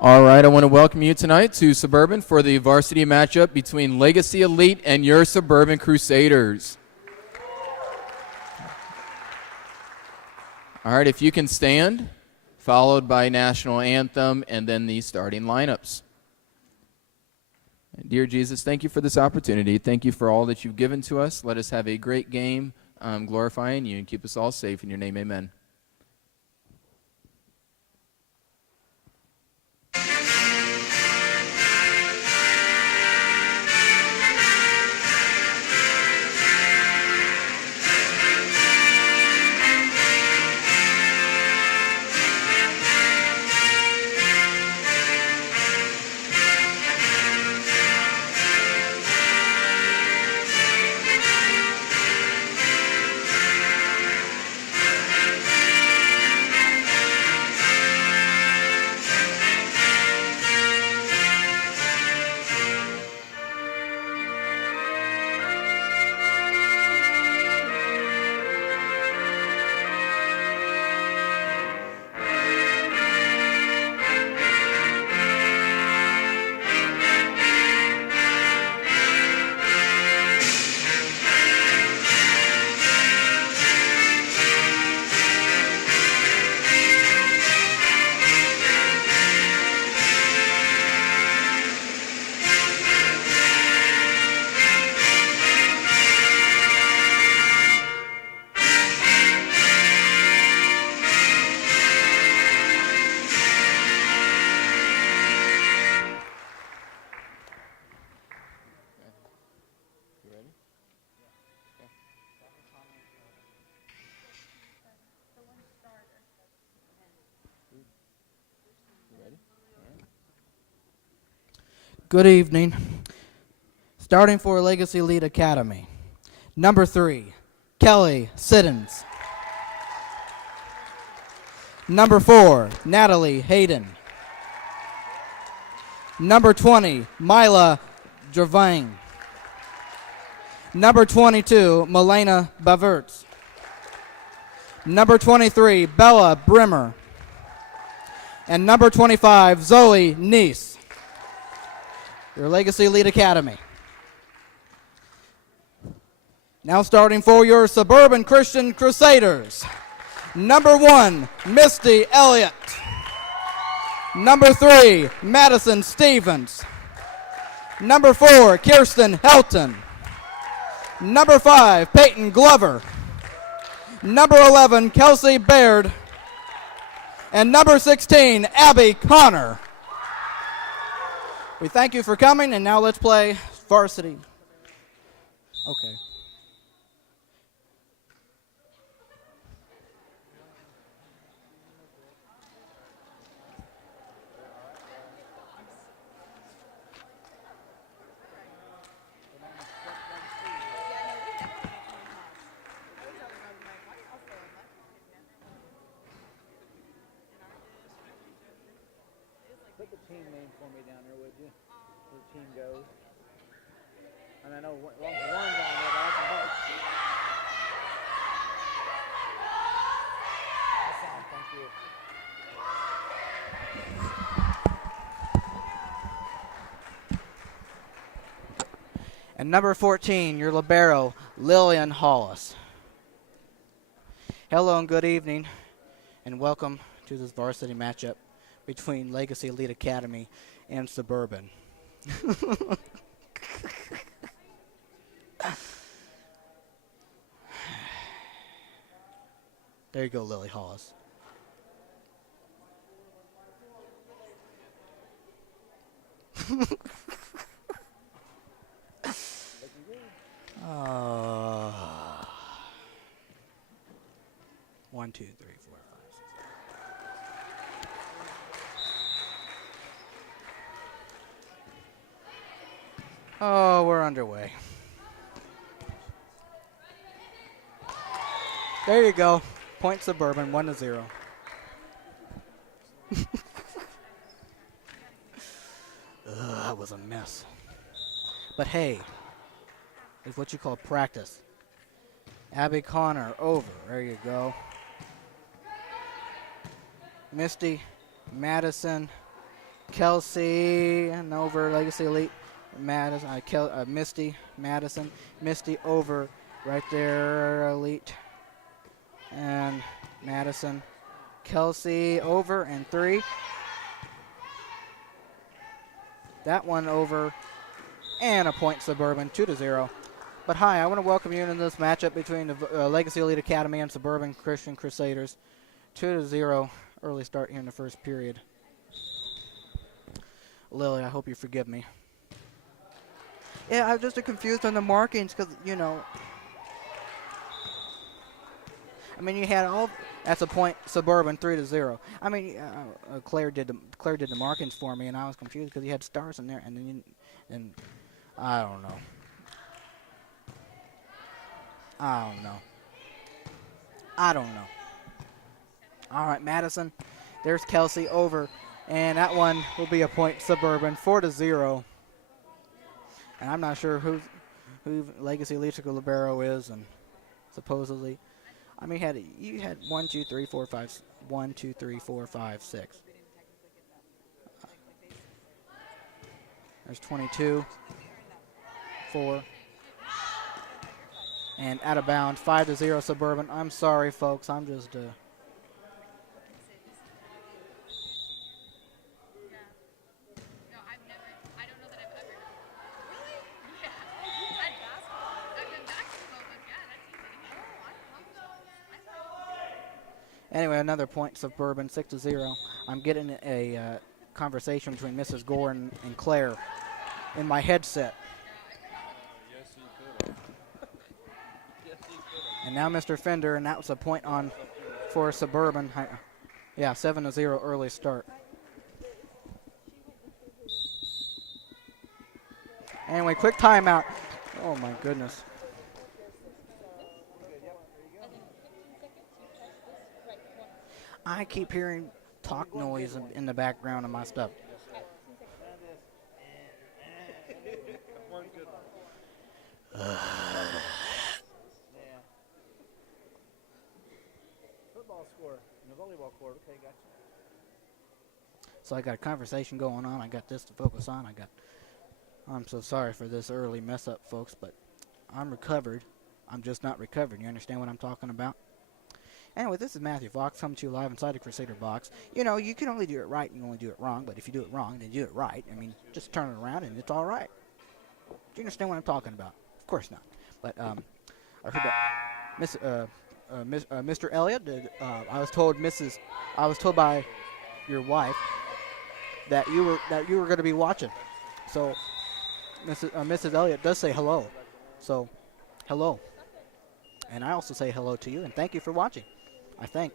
All right, I want to welcome you tonight to Suburban for the varsity matchup between Legacy Elite and your Suburban Crusaders. All right, if you can stand, followed by national anthem and then the starting lineups. Dear Jesus, thank you for this opportunity. Thank you for all that you've given to us. Let us have a great game glorifying you and keep us all safe. In your name, amen. Good evening. Starting for Legacy Elite Academy. Number 3, Kelly Siddons. Number 4, Natalie Hayden. Number 20, Mila Dravang. Number 22, Milena Baverts. Number 23, Bella Brimmer. And number 25, Zoe Neese. Your Legacy Elite Academy. Now starting for your Suburban Christian Crusaders. Number 1, Misty Elliott. Number 3, Madison Stevens. Number 4, Kirsten Helton. Number 5, Peyton Glover. Number 11, Kelsey Baird. And number 16, Abby Connor. We thank you for coming, and now let's play varsity. Okay. Put the team name for me down there, would you? Where the team goes. And I know one's on there, but I can help. Awesome, thank you. And number 14, your libero, Lillian Hollis. Hello and good evening, and welcome to this varsity matchup between Legacy Elite Academy and Suburban. There you go, Lily Hollis. One, two, three, four, five, six. Oh, we're underway. There you go. Point Suburban, 1-0. That was a mess. But hey, it's what you call practice. Abby Connor over. There you go. Misty, Madison, Kelsey and over Legacy Elite. Madison, Misty, Madison, Misty over right there, Elite. And Madison, Kelsey over and 3. That one over and a point Suburban, 2-0. But hi, I want to welcome you into this matchup between the Legacy Elite Academy and Suburban Christian Crusaders. 2-0 early start here in the first period. Lily, I hope you forgive me. Yeah, I'm just confused on the markings because, you know, I mean, you had all. That's a point. Suburban 3-0. I mean, Claire did the markings for me, and I was confused because you had stars in there, and then and I don't know. All right, Madison. There's Kelsey over, and that one will be a point Suburban, 4-0. And I'm not sure who Legacy Elite Libero is, and supposedly, I mean, you had 1, 2, 3, 4, 5, 1, 2, 3, 4, 5, 6. There's 22, 4, and out of bounds, 5-0 Suburban. I'm sorry, folks. I'm just. Anyway, another point, Suburban, 6-0. I'm getting a conversation between Mrs. Gore and Claire in my headset. And now Mr. Fender, and that was a point on for Suburban. Yeah, 7-0 early start. Anyway, quick timeout. Oh, my goodness. I keep hearing talk noise in the background of my stuff. Football score in the volleyball court. Okay, gotcha. So I got a conversation going on. I got this to focus on. I'm so sorry for this early mess up, folks, but I'm recovered. I'm just not recovered. You understand what I'm talking about? Anyway, this is Matthew Fox coming to you live inside the Crusader box. You know, you can only do it right and you only do it wrong, but if you do it wrong, then you do it right. I mean, just turn it around and it's all right. Do you understand what I'm talking about? Of course not. But I heard that Mr. Elliott, I was told by your wife that you were going to be watching. So Mrs. Elliott does say hello. So hello. And I also say hello to you and thank you for watching. I think.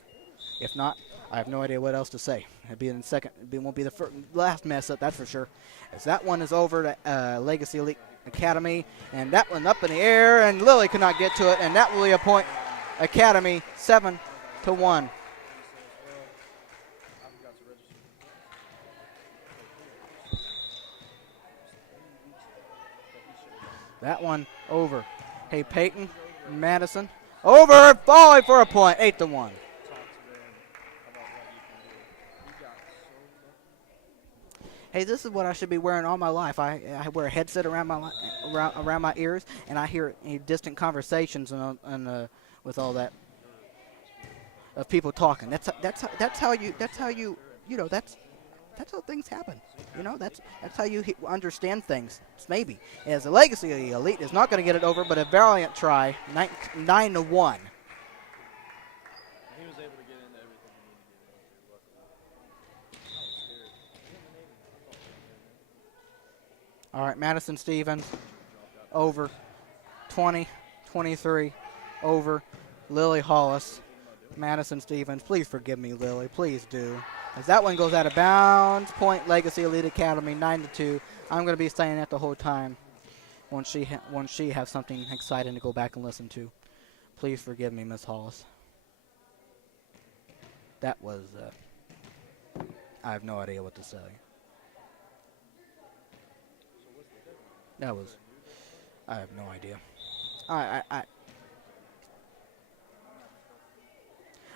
If not, I have no idea what else to say. It won't be the last mess up, that's for sure. As that one is over to Legacy Elite Academy, and that one up in the air, and Lily could not get to it, and that will be a point. Academy 7-1. That one over. Hey, Peyton, Madison. Over, volley for a point, 8-1. Hey, this is what I should be wearing all my life. I wear a headset around my ears, and I hear distant conversations and with all that of people talking. That's how things happen. You know, that's how you understand things. Maybe as a Legacy Elite is not going to get it over, but a valiant try, 9-1. He was able to get into everything he needed to get into, luckily. All right, Madison Stevens over 20-23 over Lily Hollis. Madison Stevens, please forgive me, Lily. Please do. As that one goes out of bounds, point Legacy Elite Academy 9-2. I'm going to be saying that the whole time once she has something exciting to go back and listen to. Please forgive me, Miss Hollis. That was, I have no idea what to say. That was, I have no idea.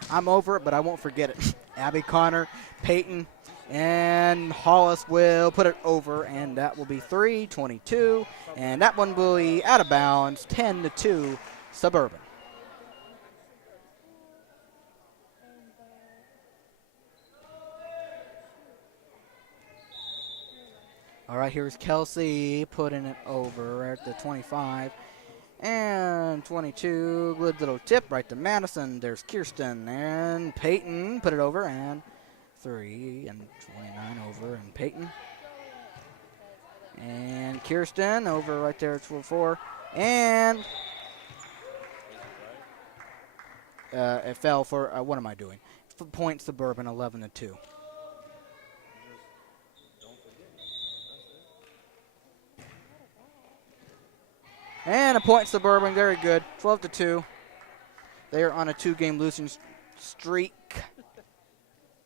I'm over it, but I won't forget it. Abby Connor, Peyton, And Hollis will put it over, and that will be 3-22. And that one will be out of bounds, 10-2, Suburban. All right, here's Kelsey putting it over at the 25. And 22, good little tip right to Madison. There's Kirsten and Peyton put it over, and 3 and 29 over, and Peyton. And Kirsten over right there at 4. And it fell for, what am I doing? Point Suburban, 11-2. And a point Suburban, very good, 12-2. They are on a 2-game losing streak.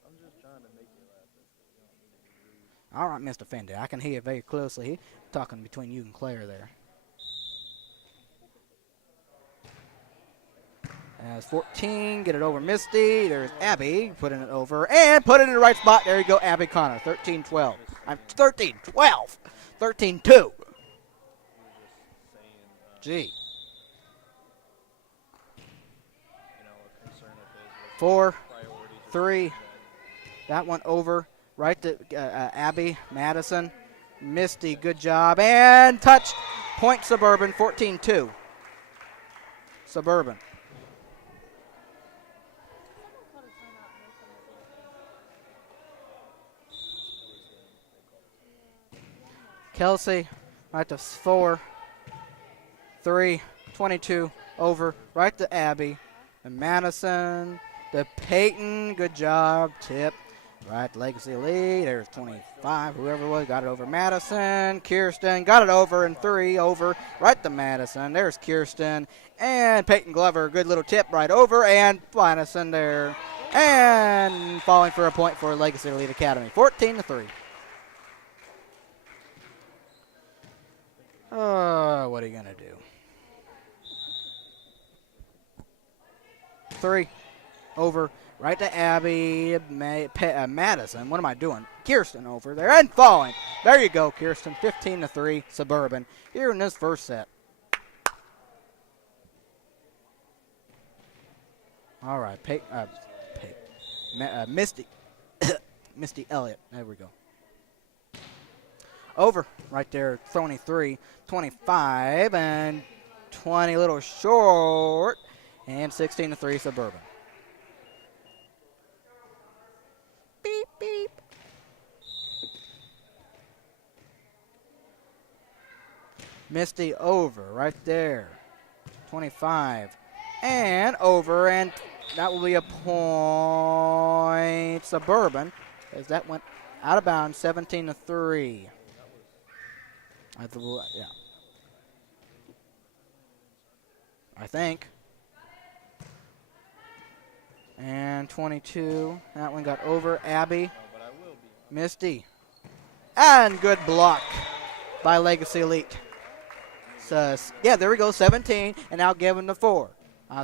I'm just trying to make you laugh. That's it. You don't need to be rude. All right, Mr. Fendi, I can hear you very closely. Talking between you and Claire there. As 14, get it over Misty. There's Abby putting it over and put it in the right spot. There you go, Abby Connor, 13-12. I'm 13-12, 13-2. You were just saying, Gee. you know, a concern of his was 4, priorities or 3. something That one over. Right to Abby, Madison, Misty, good job. And touched. Point Suburban, 14-2. Suburban. Kelsey, right to 4, 3, 22, over. Right to Abby. And Madison, to Peyton, good job. Tip. Right, Legacy lead. There's 25. Whoever it was got it over Madison. Kirsten got it over, and 3 over. Right to Madison. There's Kirsten. And Peyton Glover. Good little tip right over. And Madison there. And falling for a point for Legacy Elite Academy. 14-3. What are you going to do? 3 over. Right to Abby, Madison. What am I doing? Kirsten over there and falling. There you go, Kirsten. 15-3, Suburban. Here in this first set. All right, Misty, Misty Elliott. There we go. Over right there, 23, 25, and 20, a little short, and 16-3, Suburban. Beep, beep. Misty over right there. 25. And over, and that will be a point Suburban, as that went out of bounds, 17-3. Yeah. I think. And 22. That one got over. Abby. No, but I will be. Misty. And good block by Legacy Elite. So, yeah, there we go, 17, and now giving the 4.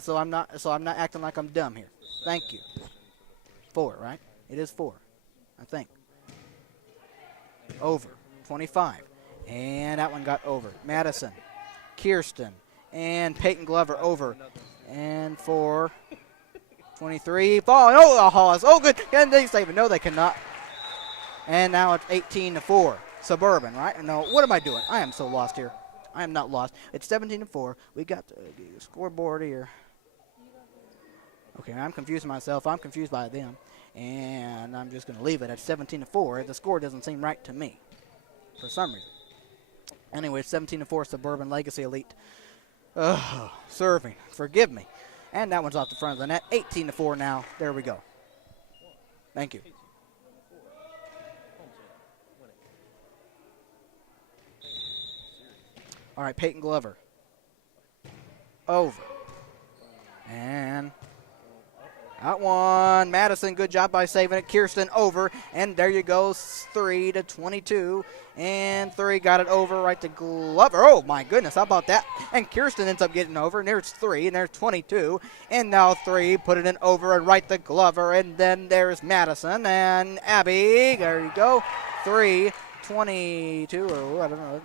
So I'm not acting like I'm dumb here. Thank you. 4, right? It is 4, I think. Over, 25. And that one got over. Madison, Kirsten, and Peyton Glover over. And 4, 23, falling. Oh, Hollis. Oh, good. Can they save it? No, they cannot. And now it's 18-4. Suburban, right? No, what am I doing? I am so lost here. I am not lost. It's 17-4. We got the scoreboard here. Okay, I'm confusing myself. I'm confused by them. And I'm just going to leave it at 17-4. The score doesn't seem right to me for some reason. Anyway, 17-4, Suburban Legacy Elite. Serving. Forgive me. And that one's off the front of the net. 18-4 now. There we go. Thank you. All right, Peyton Glover. Over. And That one, Madison, good job by saving it. Kirsten over, and there you go, 3-22. And 3 got it over right to Glover. Oh, my goodness, how about that? And Kirsten ends up getting over, and there's 3, and there's 22. And now 3, put it in over and right to Glover. And then there's Madison and Abby. There you go, 3-22, or I don't know.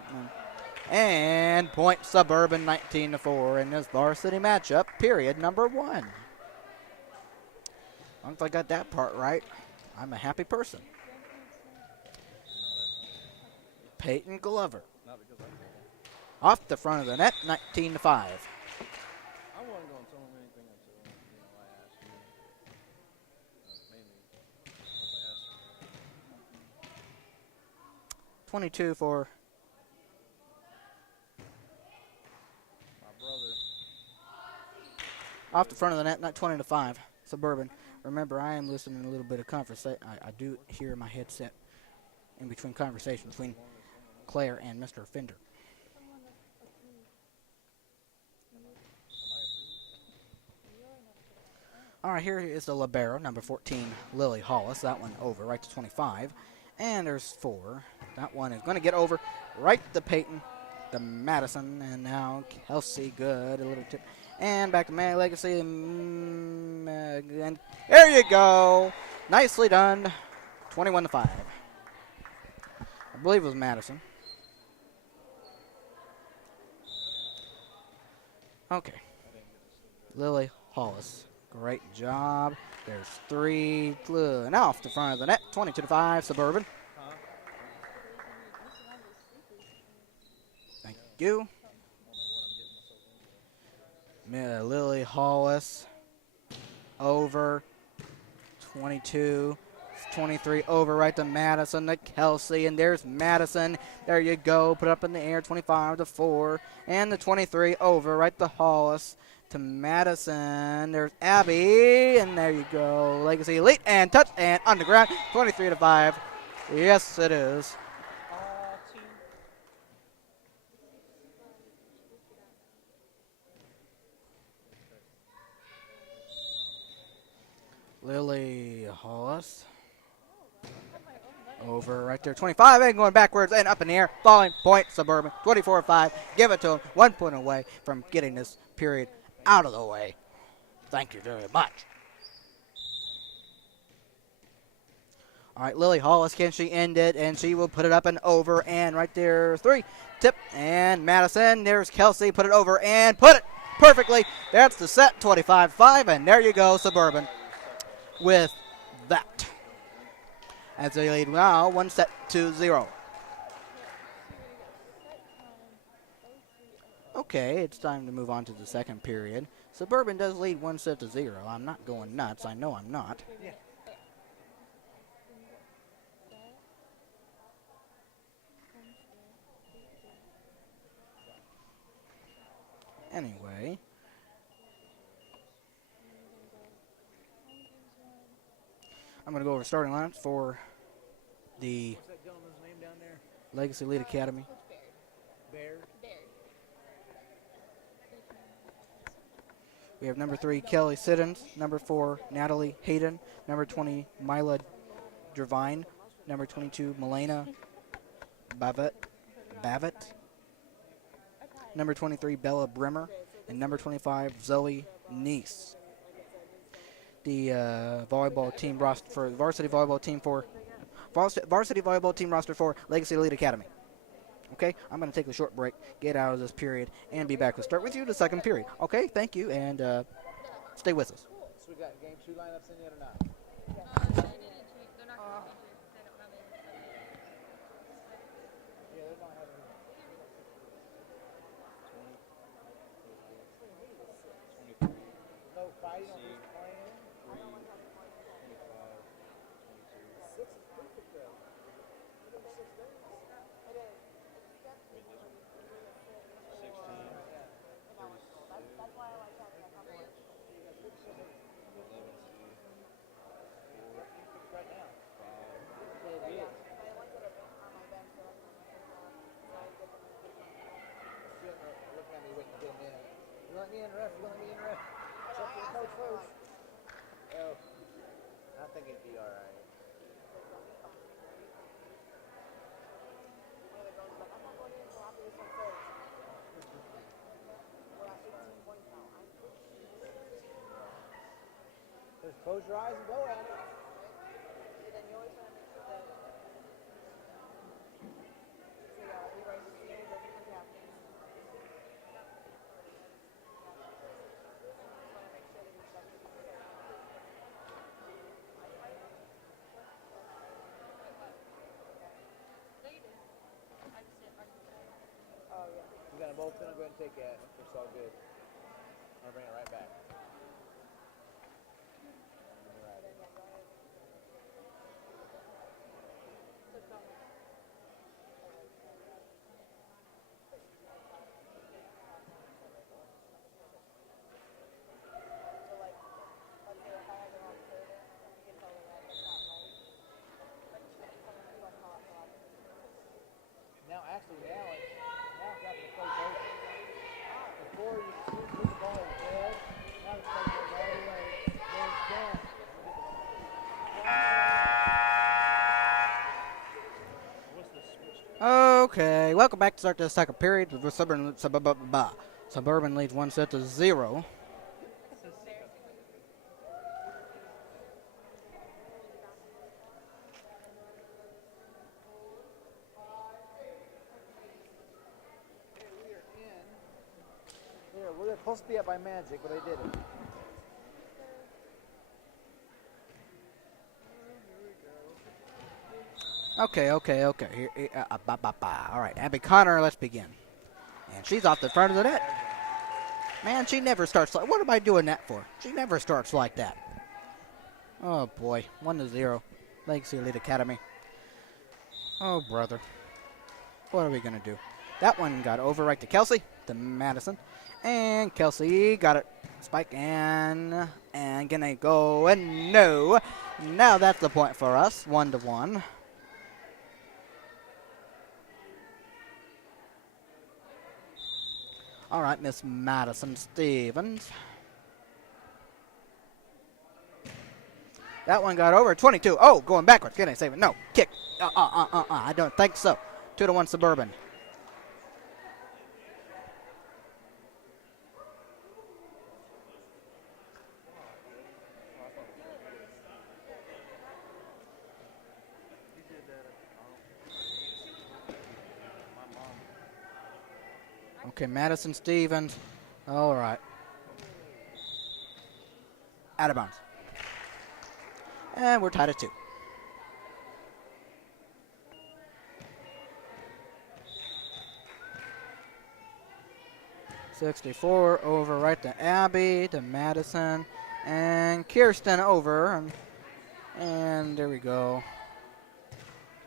And point Suburban 19-4 in this varsity matchup, period number 1. Once I got that part right, I'm a happy person. Peyton Glover. Not because I told him. Off the front of the net, 19-5. I wasn't going to tell him anything until, I asked you. Mainly, once I asked him. 22 for My brother. off the front of the net, not 20-5. Suburban. Remember, I am listening to a little bit of conversation. I do hear my headset in between conversation between Claire and Mr. Fender. All right, here is the libero, number 14, Lily Hollis. That one over, right to 25. And there's 4. That one is going to get over right to Peyton, the Madison, and now Kelsey, good, a little tip. And back to May Legacy, and there you go. Nicely done, 21-5. I believe it was Madison. Okay. Lily Hollis. Great job. There's 3. And off the front of the net. 22-5. Suburban. Thank you. Lily Hollis. Over. 22. 23 over right to Madison to Kelsey, and there's Madison. There you go. Put up in the air, 25-4. And the 23 over right to Hollis to Madison. There's Abby, and there you go. Legacy Elite and touch and underground, 23-5. Yes, it is. Lily Hollis. Over right there, 25, and going backwards and up in the air. Falling point, Suburban, 24-5. Give it to him. 1 point away from getting this period out of the way. Thank you very much. All right, Lily Hollis, can she end it? And she will put it up and over, and right there, 3. Tip, and Madison. There's Kelsey, put it over, and put it perfectly. That's the set, 25-5, and there you go, Suburban, with that. As they lead now, 1-0. Okay, it's time to move on to the second period. Suburban does lead 1-0. I'm not going nuts. I know I'm not. Yeah. Anyway. I'm going to go over starting lineups for the What's that gentleman's name down there? Legacy Elite Academy. Bear. We have number 3, Kelly Siddons. Number 4, Natalie Hayden. Number 20, Mila Dravine. Number 22, Milena Bavitt. Number 23, Bella Brimmer. And number 25, Zoe Neese. The volleyball team roster for varsity volleyball team roster for Legacy Elite Academy. Okay, I'm going to take a short break, get out of this period, and be back to start with you the second period. Okay, thank you, and stay with us. So we got game 2 lineups in yet or not? Yeah, they're not having. No fighting on this plan. 6 is perfect though. Right now. Yeah, it is. Looking at me waiting to get him in. You let me in, ref. You let me in, ref. Check your coach first. think he'd be all right. Just close your eyes and go at it. We're gonna both gonna go ahead and take that. It's all good. I'm gonna bring it right back. Now, actually, now it's got to play both. Before you shoot the ball at the head, now it's playing all the way. There's down. What's the switch? Okay, welcome back to start the second period. Suburban leads 1-0. Here, we're supposed to be up by magic, but they didn't. Okay. All right, Abby Connor, let's begin. And she's off the front of the net. Man, she never starts like. What am I doing that for? She never starts like that. Oh boy, 1-0, Legacy Elite Academy. Oh brother, what are we gonna do? That one got over right to Kelsey, to Madison, and Kelsey got it. Spike and gonna go and no. Now that's the point for us. 1-1. All right, Miss Madison Stevens. That one got over 22. Oh, going backwards. Can I save it? No. Kick. I don't think so. 2-1 Suburban. You did that at my mom. Okay, Madison Stevens. All right. Out of bounds. And we're tied at 2. $64 over right to Abby, to Madison, and Kirsten over. And there we go.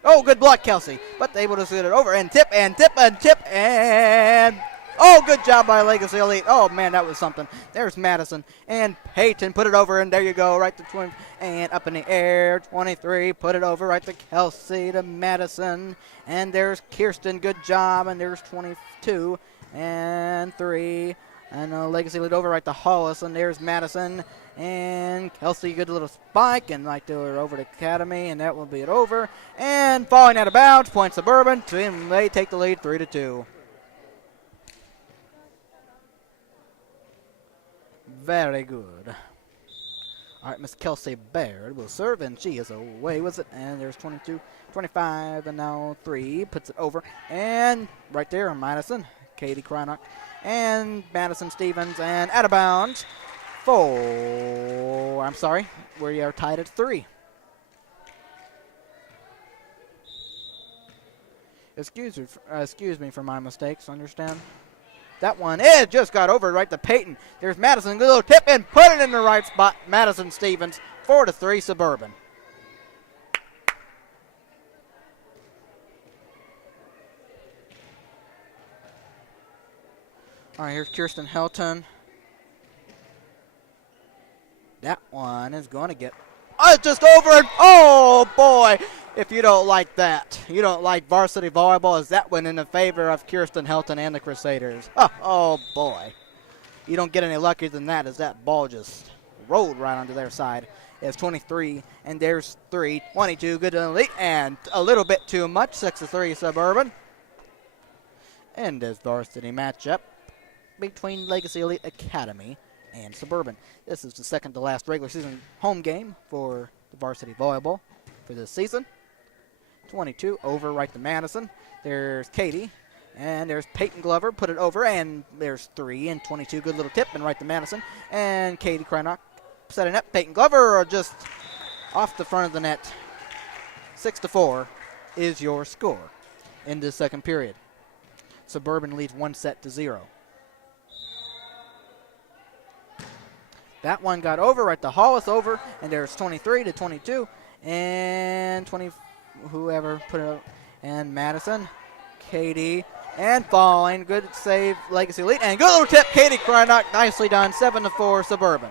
Oh, good block, Kelsey. But able to get it over and tip and tip and tip and... Oh, good job by Legacy Elite. Oh, man, that was something. There's Madison and Peyton. Put it over, and there you go. Right to twin. And up in the air. 23. Put it over. Right to Kelsey, to Madison. And there's Kirsten. Good job. And there's 22. And 3. And Legacy Elite over right to Hollis. And there's Madison. And Kelsey, good little spike. And right there over to Academy. And that will be it over. And falling out of bounds. Point Suburban. And they take the lead 3-2. Very good. All right, Miss Kelsey Baird will serve, and she is away with it. And there's 22, 25, and now 3. Puts it over. And right there, Madison, Katie Krynock, and Madison Stevens, and out of bounds. 4. I'm sorry, we are tied at 3. Excuse me for my mistakes, understand? That one, it just got over right to Peyton. There's Madison, good little tip, and put it in the right spot. Madison Stevens, 4-3 Suburban. All right, here's Kirsten Helton. That one is going to get, it's just over, and oh boy. If you don't like that, you don't like varsity volleyball, is that one in the favor of Kirsten Helton and the Crusaders? Oh boy. You don't get any luckier than that as that ball just rolled right onto their side. It's 23, and there's 3. 22, good to the lead, and a little bit too much. 6-3 Suburban. And this varsity matchup between Legacy Elite Academy and Suburban. This is the second to last regular season home game for the varsity volleyball for this season. 22 over right to Madison. There's Katie, and there's Peyton Glover, put it over, and there's 3 and 22. Good little tip and right to Madison. And Katie Krynock setting up. Peyton Glover just off the front of the net. 6-4 is your score in this second period. Suburban leads 1-0. That one got over right to Hollis over, and there's 23-22, and 20, whoever put it up, and Madison, Katie, and falling. Good save, Legacy Elite, and good little tip, Katie Krynock, nicely done, 7-4 Suburban.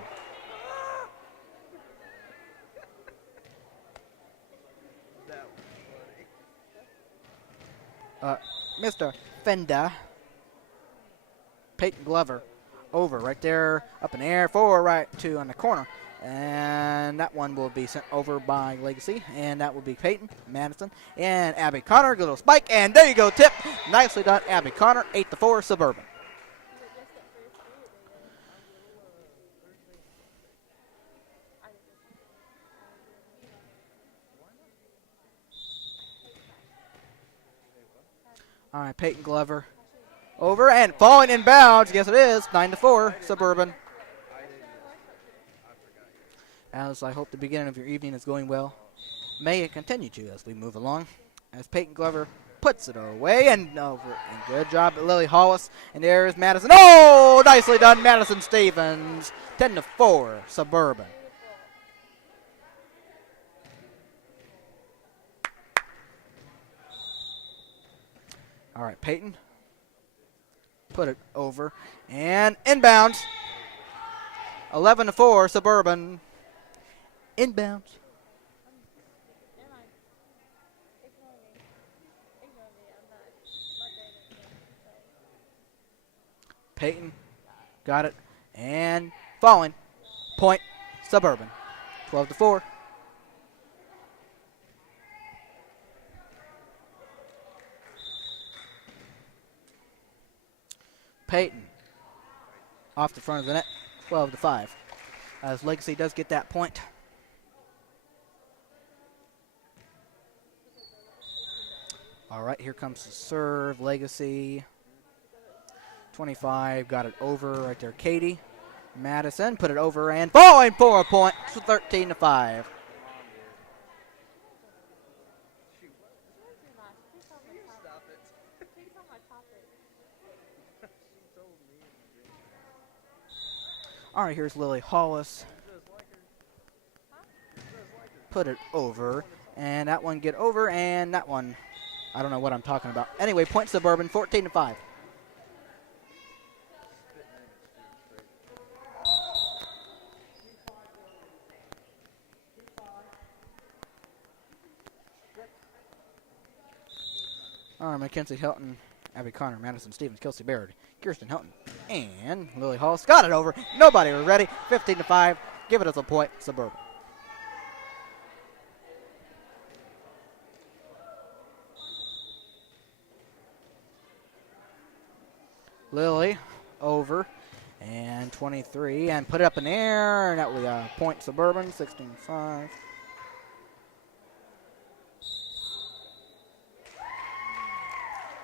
Mr. Fenda, Peyton Glover, over right there, up in the air, forward right to on the corner. And that one will be sent over by Legacy, and that will be Peyton, Madison, and Abby Connor. Good little spike, and there you go, tip. Nicely done, Abby Connor, 8-4 Suburban. All right, Peyton Glover over and falling in bounds. Yes, it is. 9-4 Suburban. As I hope the beginning of your evening is going well, may it continue to as we move along. As Peyton Glover puts it away and over. And good job at Lily Hollis. And there's Madison. Oh, nicely done, Madison Stevens. 10-4 Suburban. All right, Peyton. Put it over. And inbounds. 11-4 Suburban. Inbounds. Peyton got it. And falling. Point Suburban. 12-4. Peyton off the front of the net, 12-5. As Legacy does get that point. All right, here comes the serve. Legacy, 25, got it over right there. Katie, Madison, put it over and falling for a point, 13-5. All right, here's Lily Hollis. Put it over, and that one get over, and that one, I don't know what I'm talking about. Anyway, point Suburban, 14-5. All right, Mackenzie Hilton, Abby Connor, Madison Stevens, Kelsey Baird, Kirsten Hilton, and Lily Hollis got it over. Nobody was ready. 15-5. Give it as a point, Suburban. Lily over and 23 and put it up in the air, and that was a point Suburban, 16-5.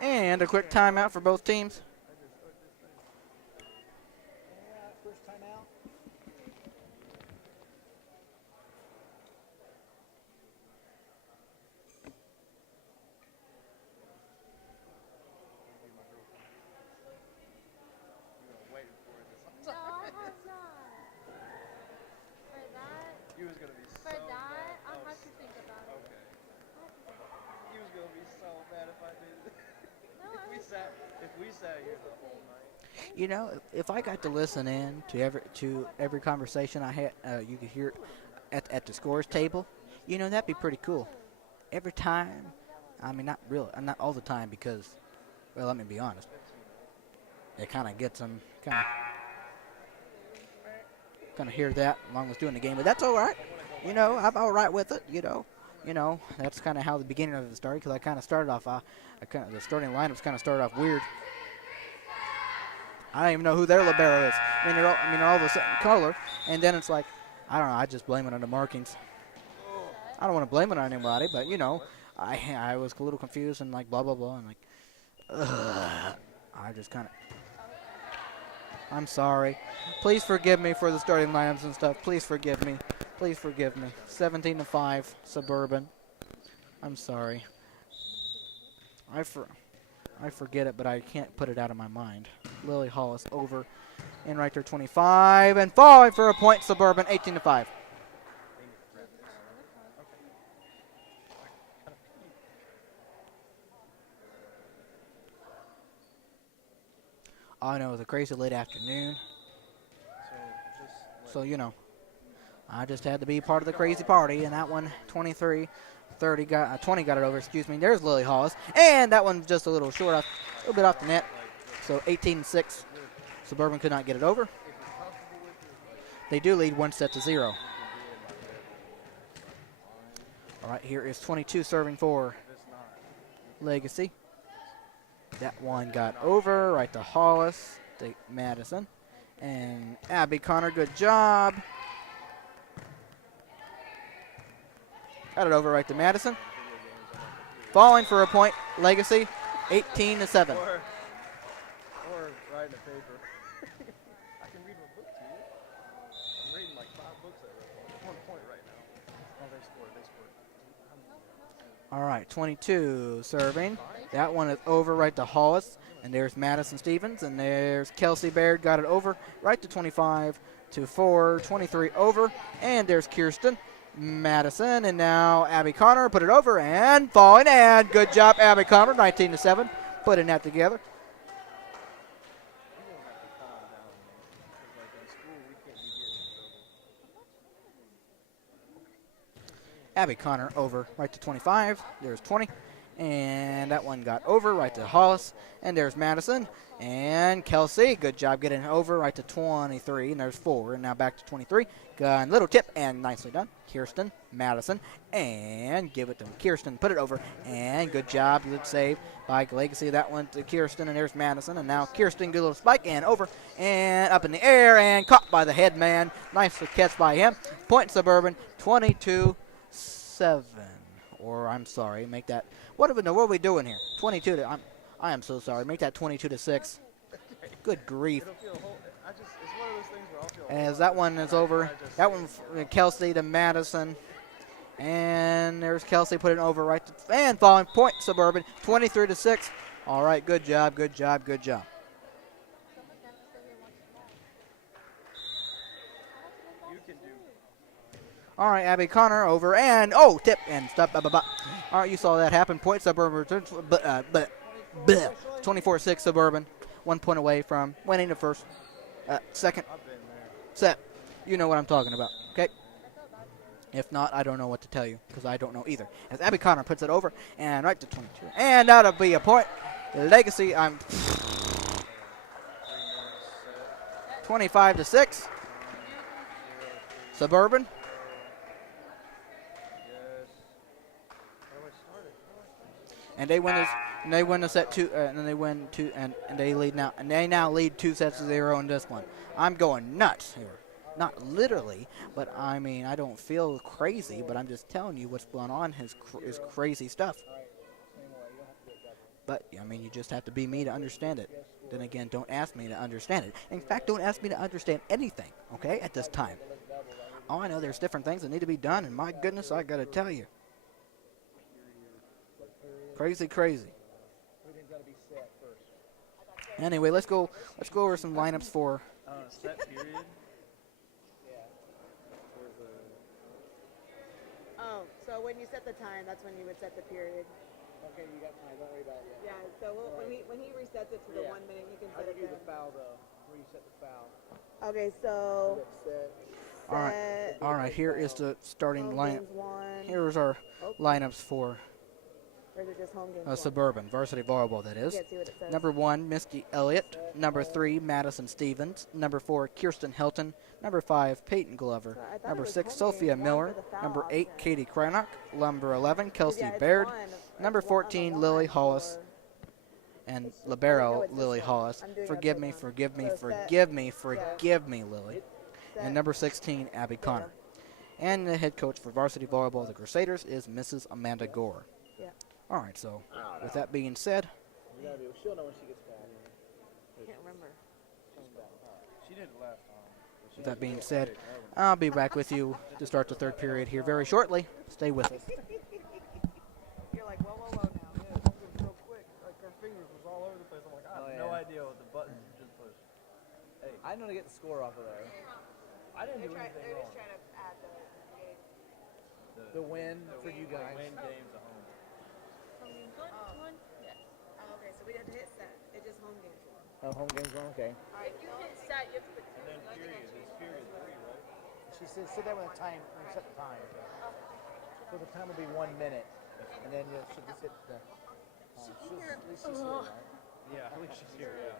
And a quick timeout for both teams. First time out. No, I have not. For that, He was gonna be so for that, mad. I'll have to think about it. Okay. I'll have to think about it. He was gonna be so mad if I did it. No, I was If we sat here the whole night. You know, if I got to listen in to every conversation I had, you could hear it at the scores table. You know, that'd be pretty cool. Every time, I mean, not really, not all the time, because, well, let me be honest. It kind of gets them, kind of. gonna hear that along with doing the game, but that's all right. You know, I'm all right with it. You know, that's kind of how the beginning of it started because I kind of started off. The starting lineups kind of started off weird. I don't even know who their libero is. They're all the same color, and then it's like, I don't know. I just blame it on the markings. I don't want to blame it on anybody, but you know, I was a little confused and like blah blah blah and like, I just kind of. I'm sorry. Please forgive me for the starting lineups and stuff. Please forgive me. Please forgive me. 17-5, Suburban. I'm sorry. I forget it, but I can't put it out of my mind. Lily Hollis over in right there, 25, and falling for a point, Suburban, 18-5. I know it was a crazy late afternoon, so you know, I just had to be part of the crazy party, and that one, 23-30, 20 got it over, excuse me. There's Lily Hollis, and that one's just a little short, a little bit off the net, so 18-6. Suburban could not get it over. They do lead 1-0. All right, here is 22 serving for Legacy. That one got over right to Hollis, to Madison, and Abby Connor, good job. Got it over right to Madison. Falling for a point, Legacy, 18-7. Or writing a paper. I can read a book to you. I'm reading like 5 books I read. 1 point right now. Oh, they scored. All right, 22 serving. That one is over right to Hollis. And there's Madison Stevens. And there's Kelsey Baird. Got it over right to 25-4. 23 over. And there's Kirsten Madison. And now Abby Connor put it over and falling. And good job, Abby Connor. 19-7. Putting that together. Abby Connor over right to 25. There's 20. And that one got over right to Hollis. And there's Madison. And Kelsey, good job getting over right to 23. And there's 4. And now back to 23. Good little tip and nicely done. Kirsten, Madison, and give it to Kirsten. Put it over. And good job. Good save by Legacy. That one to Kirsten. And there's Madison. And now Kirsten, good little spike and over. And up in the air and caught by the head man. Nice catch by him. Point Suburban, 22-7. Or I'm sorry, make that. What are we doing here? 22 to. I am so sorry. Make that 22-6. Good grief. As that one is over. That one, Kelsey to Madison. And there's Kelsey putting it over right to, and falling point Suburban, 23-6. All right, good job, good job, good job. All right, Abby Connor over and tip and stop. All right, you saw that happen. Point Suburban, 24-6 Suburban, 1 point away from winning the first, second set. You know what I'm talking about, okay? If not, I don't know what to tell you because I don't know either. As Abby Connor puts it over and right to 22, and that'll be a point. Legacy, I'm 25-6. Suburban. And they win this. And they win the set 2. And then they win 2. And they lead now. And they now lead 2-0 in this one. I'm going nuts here. Not literally, but I mean I don't feel crazy. But I'm just telling you what's going on is crazy stuff. But I mean you just have to be me to understand it. Then again, don't ask me to understand it. In fact, don't ask me to understand anything. Okay, at this time. All I know, there's different things that need to be done. And my goodness, I gotta tell you. Crazy. Anyway, let's go over some lineups for. Set period. Oh, so when you set the time, that's when you would set the period. Okay, you got time. Don't worry about it yet. Yeah. So when he resets it to the 1 minute, you can How set do it you do then. the foul though? Where you set the foul? Okay, so Set. All right. Here is the starting home lineup. games 1. Here's our lineups for Or is it just home games? Suburban, Varsity Volleyball, that is. Yeah, see what it says. Number 1, Misty Elliott. Number 3, Madison Stevens. Number 4, Kirsten Hilton. Number 5, Peyton Glover. So I thought Number it was 6, home Sophia games, Miller. one for the foul Number 8, option. Katie Krynock. Number 11, 'Cause, Kelsey yeah, it's Baird. one. Number It's one on the 14, Lily line Hollis. for- And It's- libero, no, it's this Lily one. Hollis. I'm doing Forgive upside me, down. forgive me, So set, forgive me, forgive me, Lily. set. And number 16, Abby Connor. And the head coach for Varsity Volleyball, the Crusaders, is Mrs. Amanda Gore. Yeah. All right, so with that being said, She'll know when she gets back. Can't remember. She didn't last time. with that being said, I'll be back with you to start the third period here very shortly. Stay with us. You're like, whoa, whoa, whoa now. Yeah, it was real quick. Like her fingers was all over the place. I'm like, I have Oh, no yeah. idea what the buttons you just pushed. Hey, I know to get the score off of there. I didn't do anything They're wrong. just trying to add the game. The win for you guys. Win games at home. Yes. Oh, okay, so we didn't hit set. It's just home games. Oh, home games won. Okay. All right. If you hit set, you have to put And then period. This period 3, right? She said sit there when the time, when you set the time. So the time will be 1 minute, and then you should just hit the. At least she's here, right? Yeah, at least she's here. Yeah.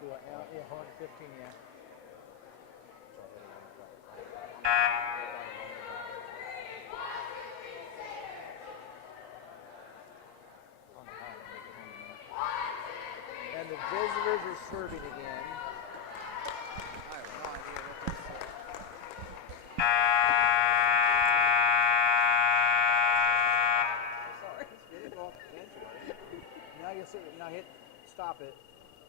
Do what now? Yeah, 115, yeah. And the visitors are serving again. Sorry. Now you sit. Now hit. Stop it.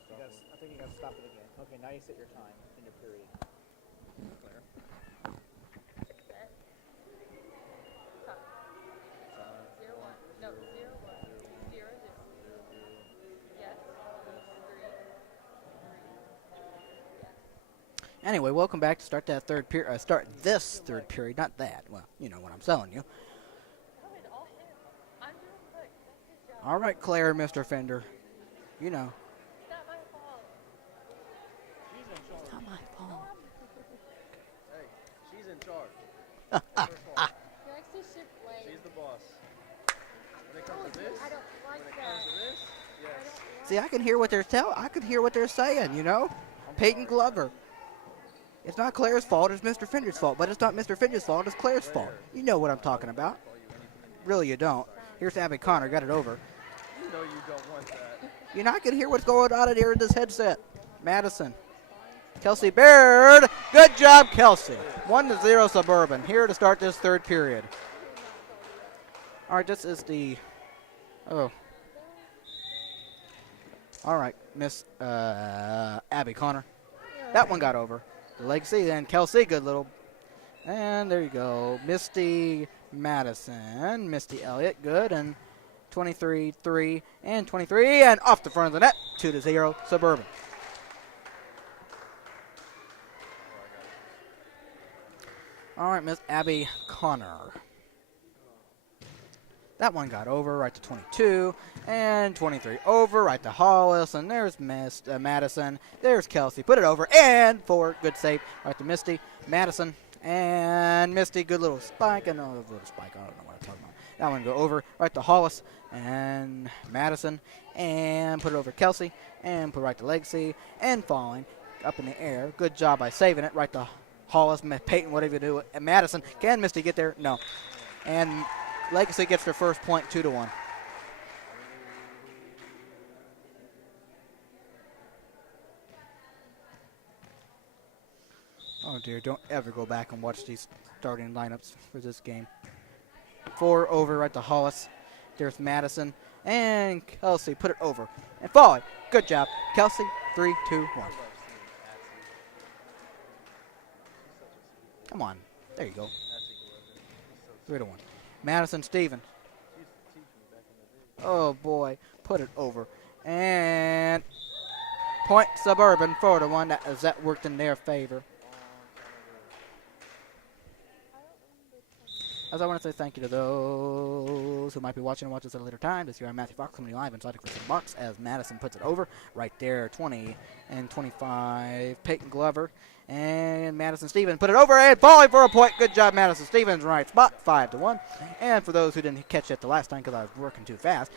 You gotta, I think you got to stop it again. Okay, now you set your time in your period. Claire. Zero, one. No, 0, 1. 0, 0. Yes. 3. Anyway, welcome back to start that third period. Start this third period, not that. Well, you know what I'm telling you. Oh, it all hit. I'm doing good. Good job. All right, Claire, Mr. Fender. You know. It's not my fault. It's not my fault. Hey, she's in charge. He likes to shift blame. She's the boss. When it comes to this, I don't like when it that. comes to this, yes. See, I can hear what they're I can hear what they're saying. You know, Peyton Glover. It's not Claire's fault. It's Mr. Fender's fault. But it's not Mr. Fender's fault. It's Claire's fault. You know what I'm talking about. Really, you don't. Here's Abby Connor. Got it over. You know you don't want that. You know, I can hear what's going on in here in this headset. Madison. Kelsey Baird. Good job, Kelsey. 1-0 Suburban. Here to start this third period. All right, this is the. Oh. All right, Miss Abby Connor. That one got over. The legacy, then Kelsey, good little. And there you go. Misty Madison. Misty Elliott, good. And 23, 3, and 23, and off the front of the net. 2-0 Suburban. All right, Miss Abby Connor. That one got over, right to 22, and 23 over, right to Hollis, and there's Miss Madison. There's Kelsey, put it over, and 4, good save, right to Misty. Madison, and Misty, good little spike, and a little spike, I don't know what I'm talking about. That one go over, right to Hollis, and Madison, and put it over Kelsey, and put it right to Legacy, and falling up in the air. Good job by saving it, right to Hollis, Peyton, whatever you do, and Madison. Can Misty get there? No. And Legacy gets their first point, 2-1. Oh dear, don't ever go back and watch these starting lineups for this game. 4 over right to Hollis. There's Madison and Kelsey. Put it over. And forward. Good job. Kelsey, 3, 2, 1. Come on. There you go. 3-1. Madison Stevens. Oh boy. Put it over. And Point Suburban 4-1. That worked in their favor. As I want to say thank you to those who might be watching and watch us at a later time. This year I'm Matthew Fox coming live inside the Christian box as Madison puts it over. Right there, 20 and 25. Peyton Glover and Madison Stevens put it over and falling for a point. Good job, Madison Stevens. Right spot, 5-1. And for those who didn't catch it the last time because I was working too fast,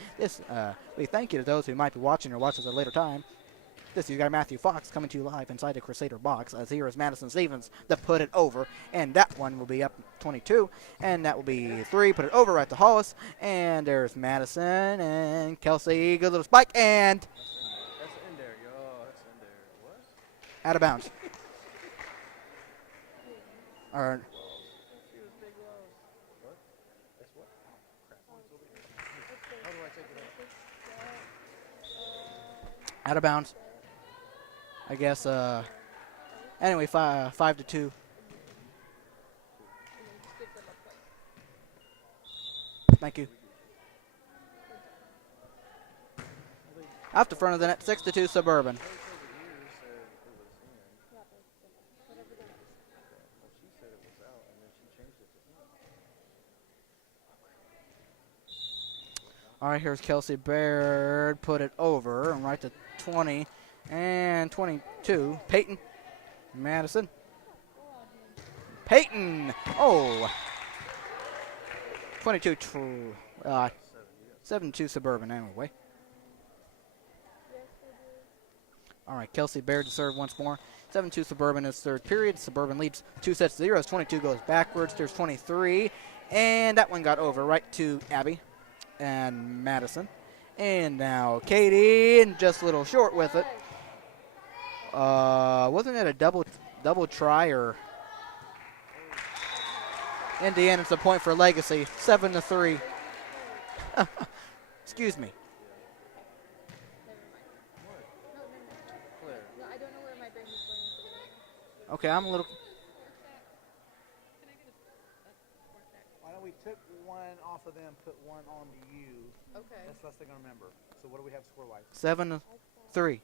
we thank you to those who might be watching or watch us at a later time. This is your guy Matthew Fox coming to you live inside the Crusader box as here is Madison Stevens to put it over. And that one will be up 22. And that will be 3. Put it over right to Hollis. And there's Madison and Kelsey. Good little spike. And That's in there, yo. That's in there. What? out of bounds. Or, What? That's what? Crap. How do I take it out? out of bounds. I guess, anyway, 5-2. Thank you. Off the front of the net, 6-2 Suburban. She said it was out, and then she changed it to in. All right, here's Kelsey Baird. Put it over and right to 20 and 22. Peyton. Madison. Peyton. Oh. 22. 7-2 Suburban anyway. All right, Kelsey Baird to serve once more. 7-2 Suburban is third period. Suburban leads 2-0 as 22 goes backwards. There's 23. And that one got over right to Abby and Madison. And now Katie, and just a little short with it. Wasn't it a double try or? In the end, it's a point for Legacy, 7-3. Excuse me. No, I don't know where my brain is going. Okay, I'm a little. Why don't we took one off of them, put one on to you. Okay. That's less they're going to remember. So what do we have score-wise? 7-3.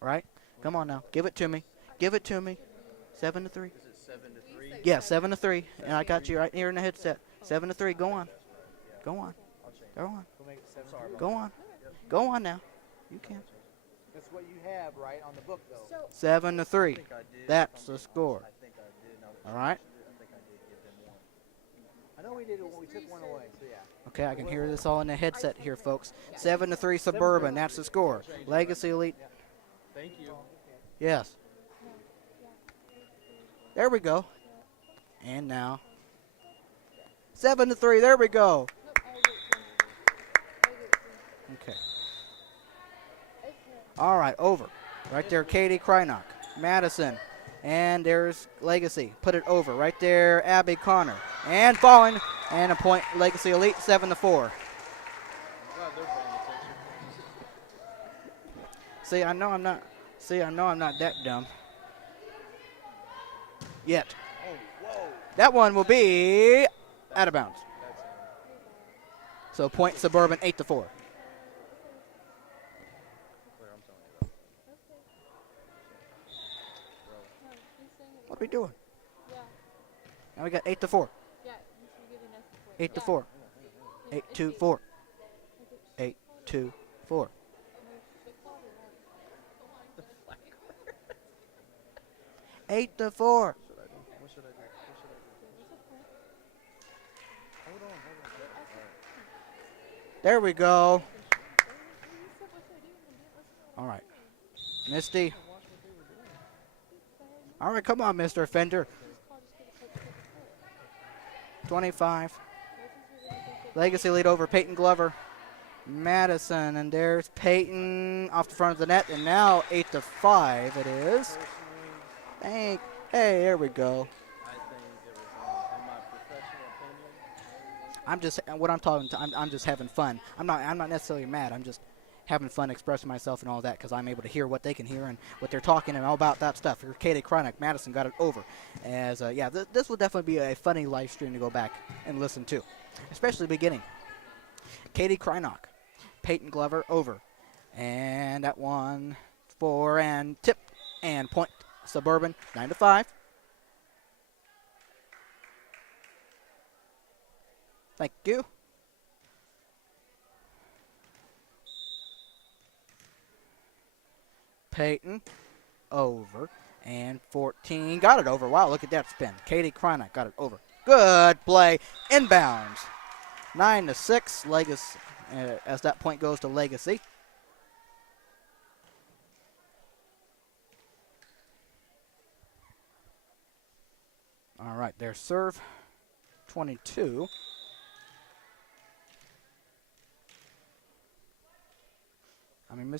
Right? Come on now, give it to me. Give it to me. 7-3. Is it 7-3? Yeah, 7-3. And I got you right here in the headset. 7-3. Go on. Go on. Go on. We'll make it 7. Go on. Go on now. You can. That's what you have, right, on the book, though. 7-3. I think I did. That's the score. I think I did. Now that All you right. mentioned it, I think I did give them one. I know we did it when we took one away, so yeah. Okay, I can hear this all in the headset here, folks. 7-3 Suburban. That's the score. Legacy Elite. Thank you. Yes. There we go. And now 7-3. There we go. Okay. All right, over. Right there, Katie Krynock. Madison. And there's Legacy. Put it over. Right there, Abby Connor. And falling. And a point, Legacy Elite, 7-4. I'm glad they're paying attention. See, I know I'm not that dumb. Yet. Oh, whoa. That one will be out of bounds. That's So point Suburban 8-4. Claire, I'm telling you that. What are we doing? Yeah. Now we got 8-4. Yeah. You should give an S for 8-4. 8-2-4. 8-2-4. 8-4. What should I do? What should I do? Hold on. There we go. All right. Misty. All right, come on, Mr. Fender. 25. Legacy lead over Peyton Glover. Madison, and there's Peyton off the front of the net, and now 8-5 it is. Hey, there we go. I think it was, in my professional opinion, I'm just having fun. I'm not necessarily mad. I'm just having fun expressing myself and all that because I'm able to hear what they can hear and what they're talking and all about that stuff. For Katie Krynock, Madison got it over. As this will definitely be a funny live stream to go back and listen to, especially the beginning. Katie Krynock, Peyton Glover over, and that one 4 and tip and point Suburban 9-5. Thank you. Peyton over and 14 got it over. Wow, look at that spin. Katie Krynak got it over. Good play. Inbounds. 9-6. Legacy, as that point goes to Legacy. All right, their serve. 22. I mean,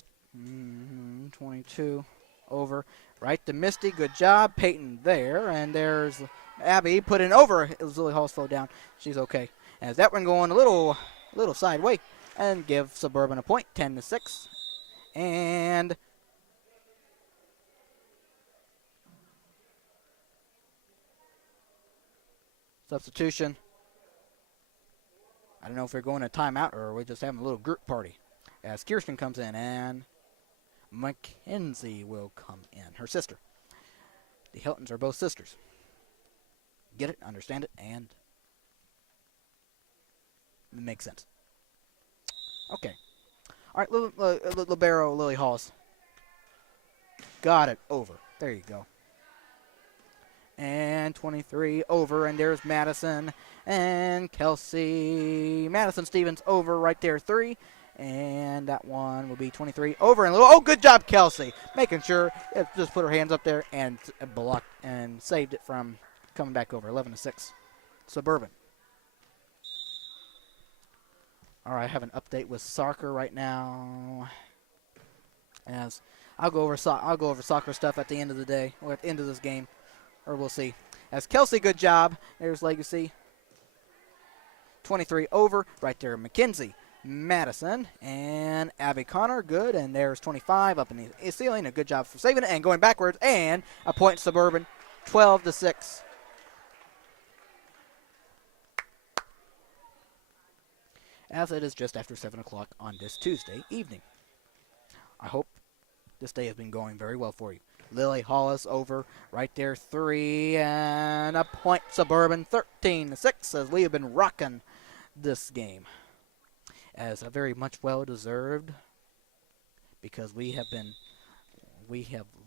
22 over. Right to Misty. Good job. Peyton there. And there's Abby put in over. It was Lily Hall's slow down. She's okay. As that one going a little sideways. And give Suburban a point. 10-6. And substitution. I don't know if we're going to timeout or we're just having a little group party. As Kirsten comes in and Mackenzie will come in. Her sister. The Hiltons are both sisters. Get it, understand it, and it makes sense. Okay. All right, Libero Lily Halls. Got it, over. There you go. And 23 over, and there's Madison and Kelsey. Madison Stevens over right there, 3. And that one will be 23 over and a little. Oh, good job, Kelsey. Making sure it just put her hands up there and blocked and saved it from coming back over. 11-6. Suburban. All right, I have an update with soccer right now. As I'll go over soccer stuff at the end of the day or at the end of this game, or we'll see. As Kelsey, good job. There's Legacy. 23 over right there, Mackenzie. Madison and Abby Connor, good, and there's 25 up in the ceiling. A good job for saving it and going backwards, and a point Suburban, 12-6. As it is just after 7 o'clock on this Tuesday evening. I hope this day has been going very well for you. Lily Hollis over right there, 3, and a point Suburban, 13-6, as we have been rocking this game. As a very much well-deserved, because we have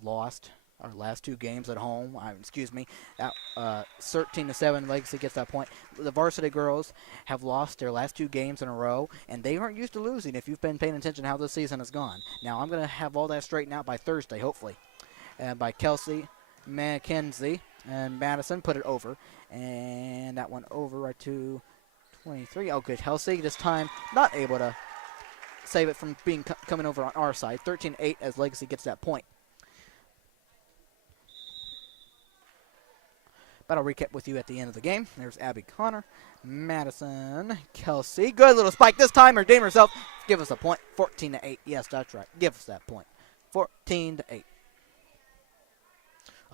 lost our last 2 games at home. 13-7, Legacy gets that point. The Varsity girls have lost their last 2 games in a row, and they aren't used to losing if you've been paying attention to how this season has gone. Now, I'm going to have all that straightened out by Thursday, hopefully. By Kelsey, Mackenzie, and Madison, put it over. And that one over right to 23. Oh, good. Kelsey this time not able to save it from being coming over on our side. 13-8 as Legacy gets that point. But I'll recap with you at the end of the game. There's Abby Connor, Madison, Kelsey. Good little spike this time. Redeem herself. Give us a point. 14-8. Yes, that's right. Give us that point. 14-8.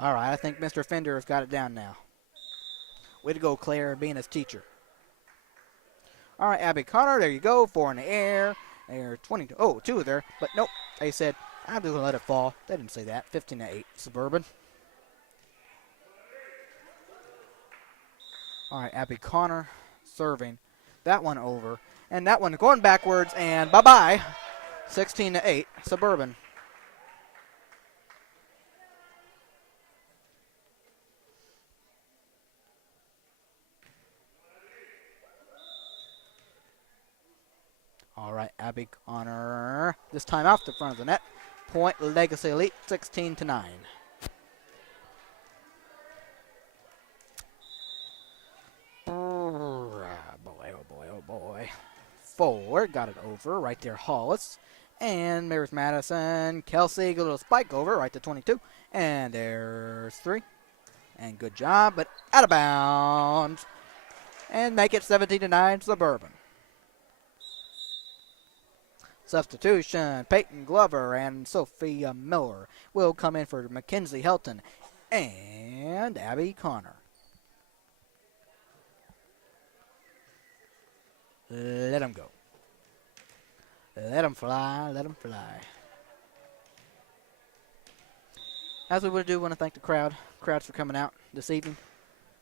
All right, I think Mr. Fender has got it down now. Way to go, Claire, being his teacher. All right, Abby Connor, there you go. 4 in the air. There, 22. Oh, 2 there. But nope, they said, I'm just going to let it fall. They didn't say that. 15-8, Suburban. All right, Abby Connor serving. That one over. And that one going backwards, and bye-bye. 16-8, Suburban. All right, Abby Connor. This time off the front of the net. Point Legacy Elite, 16-9. Oh boy. 4, got it over. Right there, Hollis. And there's Madison. Kelsey, good little spike over, right to 22. And there's 3. And good job, but out of bounds. And make it 17-9, Suburban. Substitution, Peyton Glover and Sophia Miller will come in for Mackenzie Helton and Abby Connor. Let them go. Let them fly, let them fly. As we would do, want to thank the crowds for coming out this evening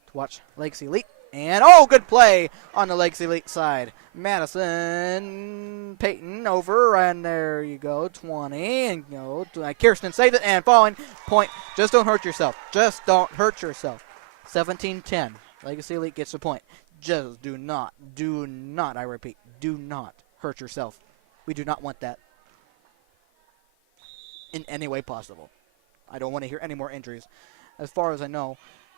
to watch Legacy Elite. And, oh, good play on the Legacy Elite side. Madison Peyton over, and there you go, 20. And Kirsten saved it, and falling point. Just don't hurt yourself. Just don't hurt yourself. 17-10. Legacy Elite gets the point. Just do not, I repeat, do not hurt yourself. We do not want that in any way possible. I don't want to hear any more injuries. As far as I know,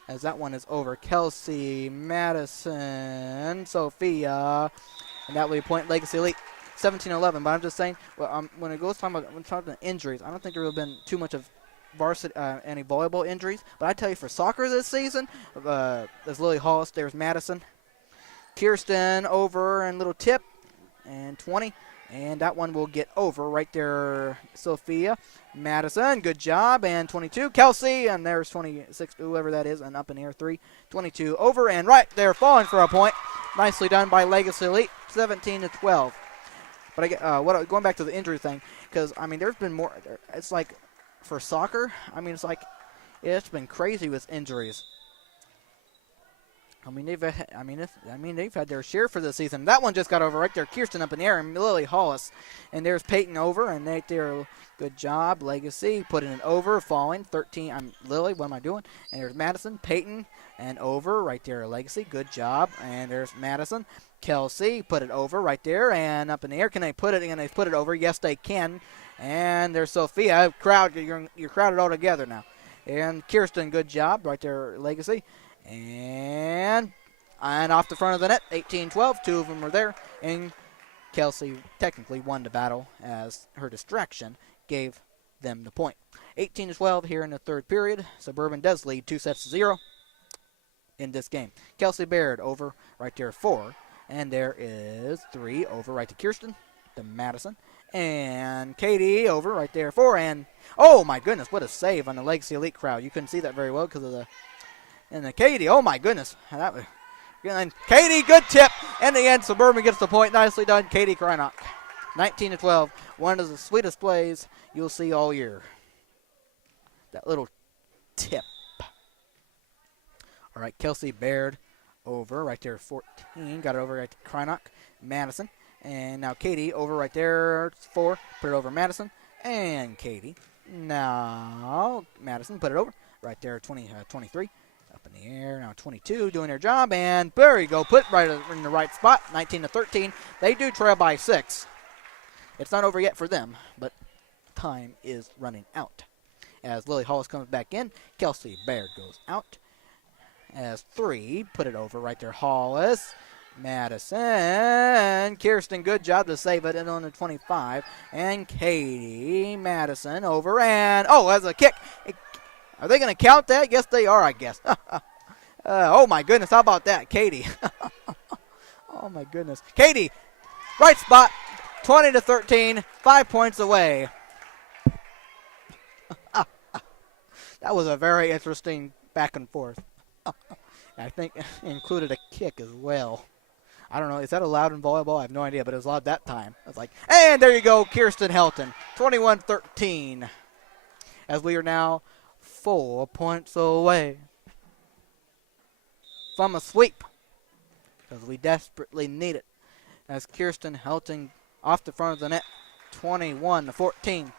as that one is over, Kelsey, Madison, Sophia, and that will be a point. Legacy Elite, 17-11. But I'm just saying, when it goes talking about injuries, I don't think there will have been too much of varsity any volleyball injuries. But I tell you, for soccer this season, there's Lily Hollis, there's Madison, Kirsten over and little tip, and 20. And that one will get over right there. Sophia, Madison, good job. And 22, Kelsey, and there's 26, whoever that is, and up in the air, 3. 22 over, and right there, falling for a point. Nicely done by Legacy Elite, 17-12. But going back to the injury thing, because, I mean, there's been more. It's like, for soccer, I mean, it's been crazy with injuries. I mean, they've had their share for the season. That one just got over right there. Kirsten up in the air, and Lily Hollis. And there's Peyton over, and right there, good job. Legacy putting it over, falling. 13. I'm Lily. What am I doing? And there's Madison, Peyton, and over right there. Legacy, good job. And there's Madison, Kelsey, put it over right there, and up in the air. Can they put it? Can they put it over? Yes, they can. And there's Sophia. Crowd, you're crowded all together now. And Kirsten, good job right there. Legacy. And off the front of the net, 18-12. Two of them were there. And Kelsey technically won the battle as her distraction gave them the point. 18-12 here in the third period. Suburban does lead 2-0 in this game. Kelsey Baird over right there, 4. And there is 3 over right to Kirsten, to Madison. And Katie over right there, 4. And, oh my goodness, what a save on the Legacy Elite crowd. You couldn't see that very well because of the... And the Katie, oh my goodness. And Katie, good tip. In the end, Suburban gets the point. Nicely done, Katie Krynock. 19-12. One of the sweetest plays you'll see all year. That little tip. All right, Kelsey Baird over right there, 14. Got it over right to Krynock. Madison. And now Katie over right there, 4. Put it over Madison. And Katie. Now Madison, put it over. Right there, 23. Up in the air, now 22, doing their job, and there you go, put right in the right spot, 19-13. They do trail by 6. It's not over yet for them, but time is running out. As Lily Hollis comes back in, Kelsey Baird goes out. As 3, put it over right there, Hollis, Madison, Kirsten, good job to save it, and on the 25, and Katie, Madison over, and, oh, as a kick. Are they going to count that? Yes, they are, I guess. Oh, my goodness. How about that, Katie? Oh, my goodness. Katie, right spot, 20-13, 5 points away. That was a very interesting back and forth. I think it included a kick as well. I don't know. Is that allowed in volleyball? I have no idea, but it was allowed that time. I was like, and there you go, Kirsten Helton, 21-13. As we are now 4 points away from a sweep, because we desperately need it. As Kirsten Helton off the front of the net, 21-14.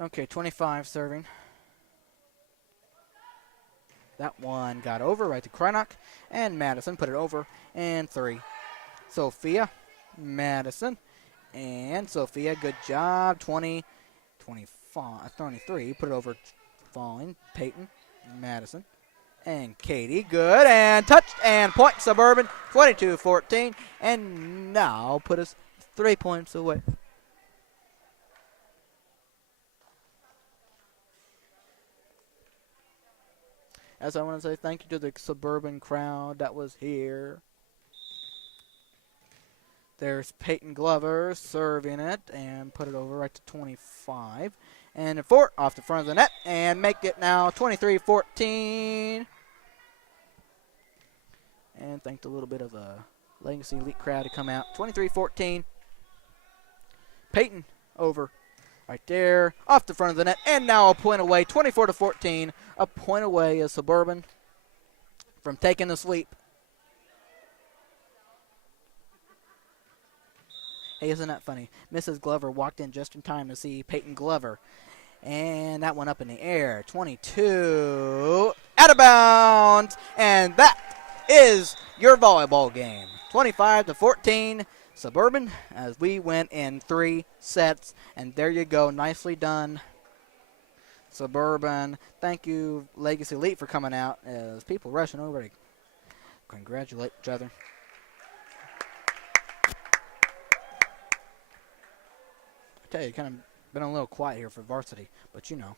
Okay, 25 serving. That one got over right to Krynock, and Madison put it over, and 3. Sophia, Madison, and Sophia, good job, 20, 25, 23, put it over, falling, Peyton, Madison, and Katie, good, and touched, and point, Suburban, 22-14, and now put us 3 points away. As I want to say thank you to the Suburban crowd that was here. There's Peyton Glover serving it and put it over right to 25. And a 4 off the front of the net and make it now 23-14. And thanks a little bit of a Legacy Elite crowd to come out. 23-14. Peyton over right there, off the front of the net, and now a point away. 24-14. A point away is Suburban from taking the sweep. Hey, isn't that funny? Mrs. Glover walked in just in time to see Peyton Glover. And that one up in the air. 22. Out of bounds. And that is your volleyball game. 25-14. Suburban as we went in 3 sets. And there you go. Nicely done, Suburban. Thank you, Legacy Elite, for coming out. As people rushing over to congratulate each other. I tell you, kind of been a little quiet here for Varsity, but you know.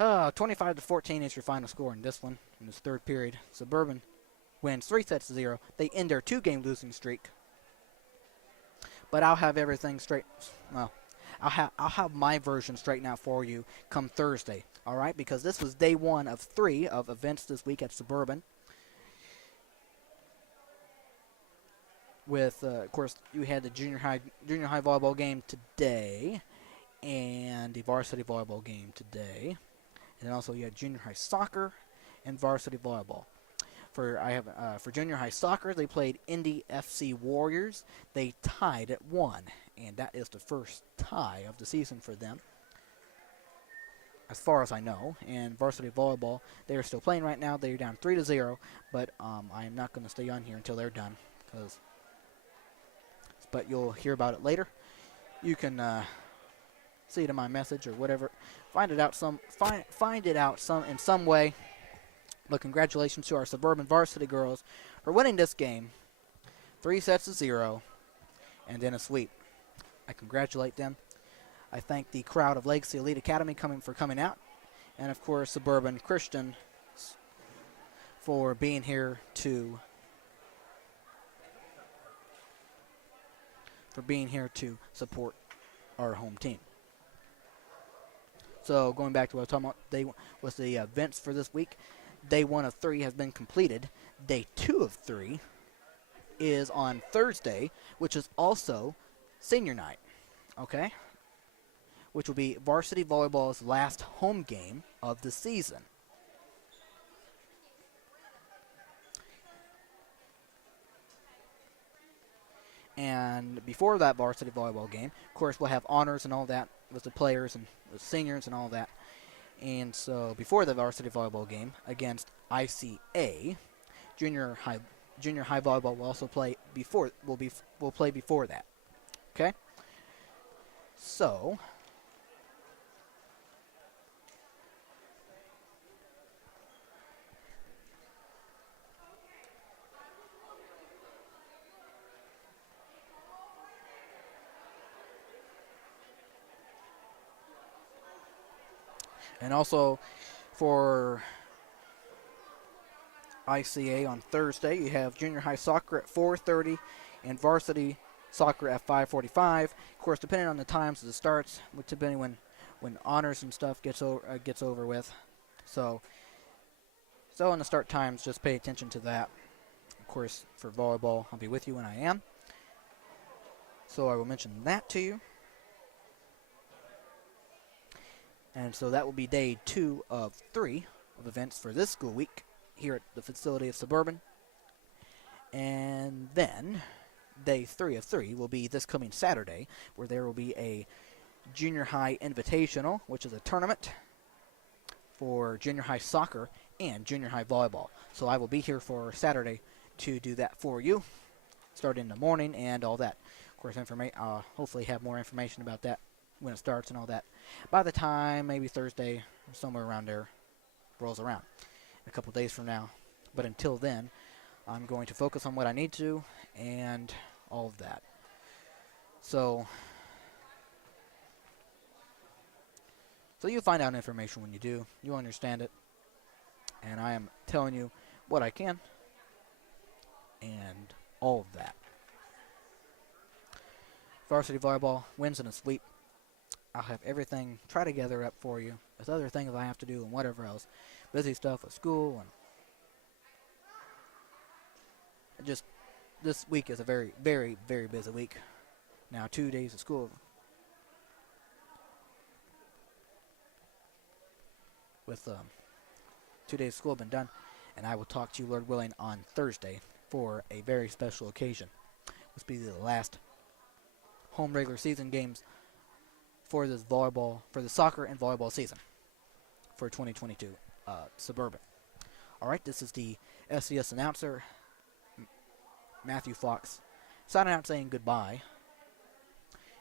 25-14 is your final score in this one, in this third period. Suburban wins 3-0. They end their 2-game losing streak. But I'll have everything straight. Well, I'll have my version straightened out for you come Thursday. All right, because this was day 1 of 3 of events this week at Suburban. With, of course, you had the junior high volleyball game today, and the varsity volleyball game today, and then also you had junior high soccer and varsity volleyball. For junior high soccer, they played Indy FC Warriors. They tied at 1, and that is the first tie of the season for them, as far as I know. And varsity volleyball, they are still playing right now. They are down 3-0, but I am not going to stay on here until they're done, but you'll hear about it later. You can see it in my message or whatever. Find it out in some way. But congratulations to our Suburban varsity girls for winning this game, 3-0, and then a sweep. I congratulate them. I thank the crowd of Legacy Elite Academy for coming out, and of course Suburban Christian for being here to support our home team. So going back to what I was talking about, the events for this week. Day 1 of 3 has been completed. Day 2 of 3 is on Thursday, which is also senior night, okay? Which will be varsity volleyball's last home game of the season. And before that varsity volleyball game, of course, we'll have honors and all that with the players and the seniors and all that. And so before the varsity volleyball game against ICA, junior high volleyball will also play before will play before that. Okay? So and also for ICA on Thursday, you have junior high soccer at 4:30 and varsity soccer at 5:45. Of course, depending on the times it starts, depending when honors and stuff gets over with. So on the start times, just pay attention to that. Of course, for volleyball, I'll be with you when I am. So I will mention that to you. And so that will be day 2 of 3 of events for this school week here at the facility of Suburban. And then day 3 of 3 will be this coming Saturday, where there will be a junior high invitational, which is a tournament for junior high soccer and junior high volleyball. So I will be here for Saturday to do that for you, starting in the morning and all that. Of course, I'll hopefully have more information about that when it starts and all that by the time maybe Thursday or somewhere around there rolls around a couple days from now. But until then, I'm going to focus on what I need to and all of that. So you'll find out information when you do. You'll understand it. And I am telling you what I can and all of that. Varsity volleyball wins in a sweep. I'll have everything try to gather up for you. There's other things I have to do and whatever else. Busy stuff with school and just this week is a very, very, very busy week. Now 2 days of school. With 2 days of school been done, and I will talk to you, Lord willing, on Thursday for a very special occasion. This will be the last home regular season games for this volleyball, for the soccer and volleyball season for 2022 Suburban. All right, this is the SCS announcer, Matthew Fox, signing out saying goodbye.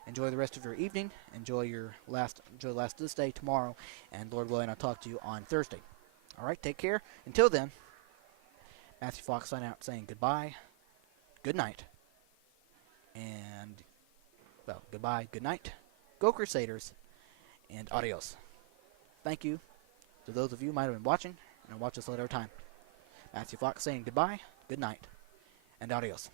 Enjoy the rest of your evening. Enjoy the last of this day tomorrow, and Lord willing, I'll talk to you on Thursday. All right, take care. Until then, Matthew Fox signing out saying goodbye, good night, and, well, goodbye, good night, go Crusaders, and adios. Thank you to those of you who might have been watching and watch us later time. Matthew Fox saying goodbye, good night, and adios.